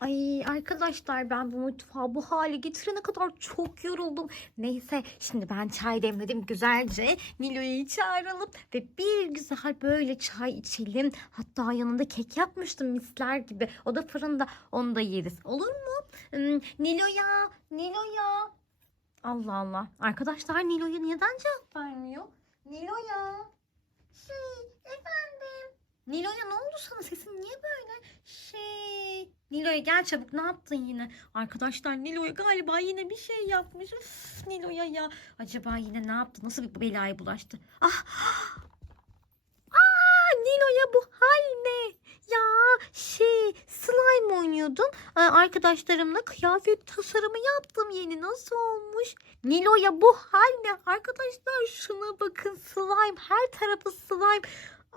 Ay arkadaşlar ben bu mutfağı bu hale getirene kadar çok yoruldum. Neyse şimdi ben çay demledim güzelce. Nilo'yu çağıralım ve bir güzel böyle çay içelim. Hatta yanında kek yapmıştım misler gibi. O da fırında onu da yeriz. Olur mu? Hmm, Nilo'ya, Nilo'ya. Allah Allah. Arkadaşlar Nilo'ya neden cevap vermiyor? Nilo'ya. Şey efendim. Nilo'ya ne oldu sana? Sesin niye böyle? Şey. Nilo'ya gel çabuk. Ne yaptın yine? Arkadaşlar Nilo'ya galiba yine bir şey yapmış. Üf, Nilo'ya ya. Acaba yine ne yaptı? Nasıl bir belaya bulaştı? Ah. Aa, Nilo'ya bu hal ne? Ya şey slime oynuyordum. Ee, Arkadaşlarımla kıyafet tasarımı yaptım yeni. Nasıl olmuş? Nilo'ya bu hal ne? Arkadaşlar şuna bakın slime. Her tarafı slime.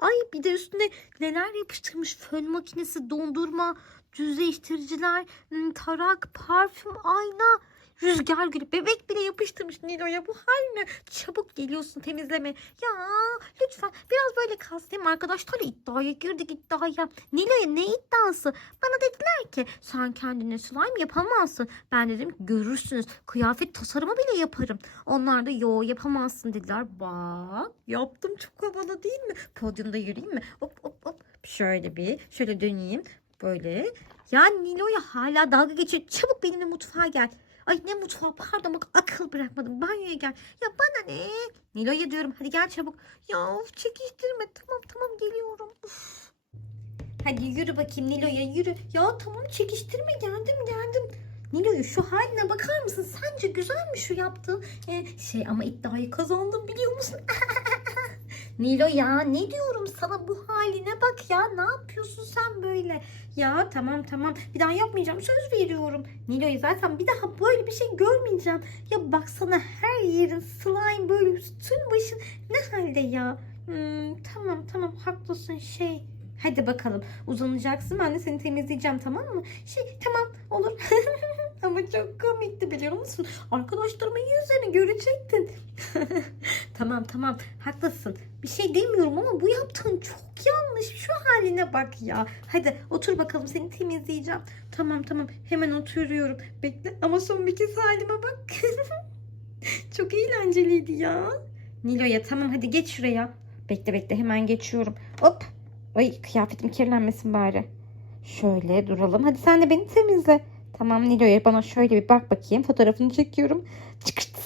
Ay bir de üstüne neler yapıştırmış. Fön makinesi, dondurma, düzleştiriciler, hmm, tarak, parfüm, ayna, rüzgar gülü. Bebek bile yapıştırmış Nilo'ya. Bu hal ne? Çabuk geliyorsun temizleme. Ya lütfen biraz böyle kalsın? Arkadaşlarla iddiaya girdik iddiaya. Nilo'ya ne iddiası? Bana dediler ki sen kendine slime yapamazsın. Ben dedim görürsünüz. Kıyafet tasarımı bile yaparım. Onlar da yo yapamazsın dediler. Bak yaptım çok havalı değil mi? Podyumda yürüyeyim mi? Hop hop hop. Şöyle bir şöyle döneyim. Böyle. Ya Nilo'ya hala dalga geçiyor. Çabuk benimle mutfağa gel. Ay ne mutfağı pardon bak akıl bırakmadım. Banyoya gel. Ya bana ne? Nilo'ya diyorum hadi gel çabuk. Ya of çekiştirme. Tamam tamam geliyorum. Uf. Hadi yürü bakayım Nilo'ya yürü. Ya tamam çekiştirme geldim geldim. Nilo'ya şu haline bakar mısın? Sence güzel mi şu yaptığın? Ee, şey ama iddiayı kazandım biliyor musun? Nilo ya ne diyorum sana bu haline bak ya ne yapıyorsun sen böyle? Ya tamam tamam bir daha yapmayacağım söz veriyorum. Nilo'yu zaten bir daha böyle bir şey görmeyeceğim. Ya baksana her yerin slime böyle üstün başın ne halde ya? Hmm, tamam tamam haklısın şey. Hadi bakalım uzanacaksın ben de seni temizleyeceğim tamam mı? Şey tamam olur. Ama çok komikti biliyor musun? Arkadaşlarımın yüzlerini görecektin. tamam tamam haklısın. Bir şey demiyorum ama bu yaptığın çok yanlış. Şu haline bak ya. Hadi otur bakalım seni temizleyeceğim. Tamam tamam hemen oturuyorum. Bekle ama son bir kez halime bak. çok eğlenceliydi ya. Nilo'ya tamam hadi geç şuraya. Bekle bekle hemen geçiyorum. Hop. Ay kıyafetim kirlenmesin bari. Şöyle duralım. Hadi sen de beni temizle. Tamam Nilo'ya bana şöyle bir bak bakayım. Fotoğrafını çekiyorum. Çıkırt.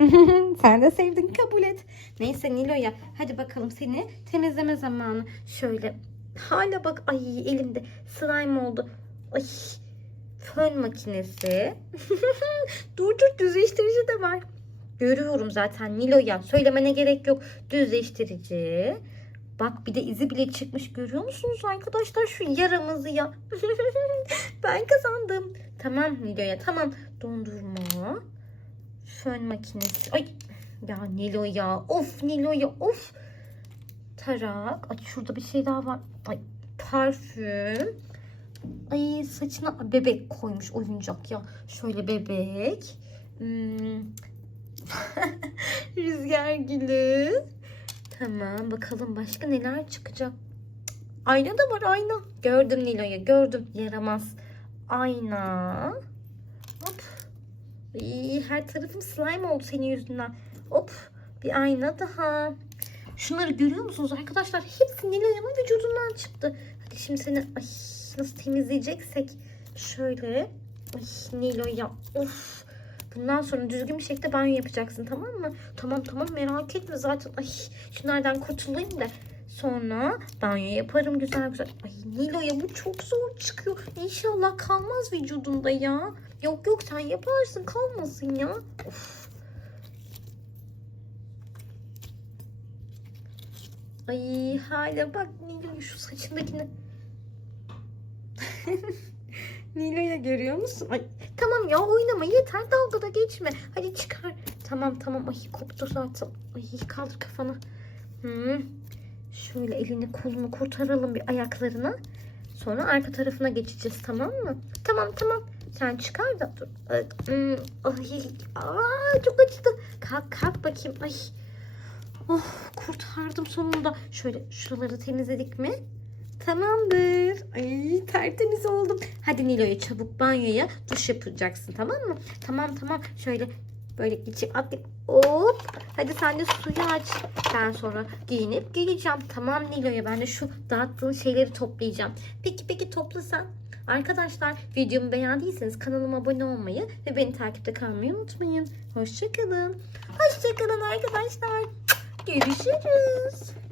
sen de sevdin kabul et. Neyse Nilo'ya hadi bakalım seni temizleme zamanı. Şöyle hala bak ay elimde slime oldu. Ay fön makinesi. dur dur düzleştirici de var. Görüyorum zaten Nilo'ya söylemene gerek yok. Düzleştirici. Bak bir de izi bile çıkmış görüyor musunuz arkadaşlar şu yaramızı ya. ben kazandım. Tamam Nilo'ya tamam. Dondurma. Fön makinesi. Ay ya Nilo ya. Of Nilo ya of. Tarak. Ay şurada bir şey daha var. Ay parfüm. Ay saçına bebek koymuş oyuncak ya. Şöyle bebek. Hmm. Rüzgar gülü. Tamam bakalım başka neler çıkacak. Ayna da var ayna. Gördüm Nilo'yu gördüm. Yaramaz. Ayna. Hop. İyi, her tarafım slime oldu senin yüzünden. Hop. Bir ayna daha. Şunları görüyor musunuz arkadaşlar? Hepsi Nilo'nun vücudundan çıktı. Hadi şimdi seni ay, nasıl temizleyeceksek. Şöyle. Ay Nilo'ya. Of. Bundan sonra düzgün bir şekilde banyo yapacaksın tamam mı? Tamam tamam merak etme zaten. Ay şunlardan kurtulayım da. Sonra banyo yaparım güzel güzel. Ay Nilo'ya bu çok zor çıkıyor. İnşallah kalmaz vücudunda ya. Yok yok sen yaparsın kalmasın ya. Of. Ay hala bak Nilo'ya şu saçındakini. Nilo'ya görüyor musun? Ay, tamam ya oynama yeter dalgada geçme. Hadi çıkar. Tamam tamam ay koptu zaten. Ay kaldır kafanı. Hmm. Şöyle elini kolunu kurtaralım bir ayaklarına. Sonra arka tarafına geçeceğiz tamam mı? Tamam tamam. Sen çıkar da dur. Hmm, Ay, aa, çok acıdı. Kalk kalk bakayım. Ay. Oh kurtardım sonunda. Şöyle şuraları temizledik mi? Tamamdır. Ay tertemiz oldum. Hadi Nilo'ya çabuk banyoya duş yapacaksın tamam mı? Tamam tamam. Şöyle böyle geçip atlayıp hop. Hadi sen de suyu aç. Ben sonra giyinip geleceğim. Tamam Nilo'ya ben de şu dağıttığın şeyleri toplayacağım. Peki peki toplasan. Arkadaşlar videomu beğendiyseniz kanalıma abone olmayı ve beni takipte kalmayı unutmayın. Hoşçakalın. Hoşçakalın arkadaşlar. Görüşürüz.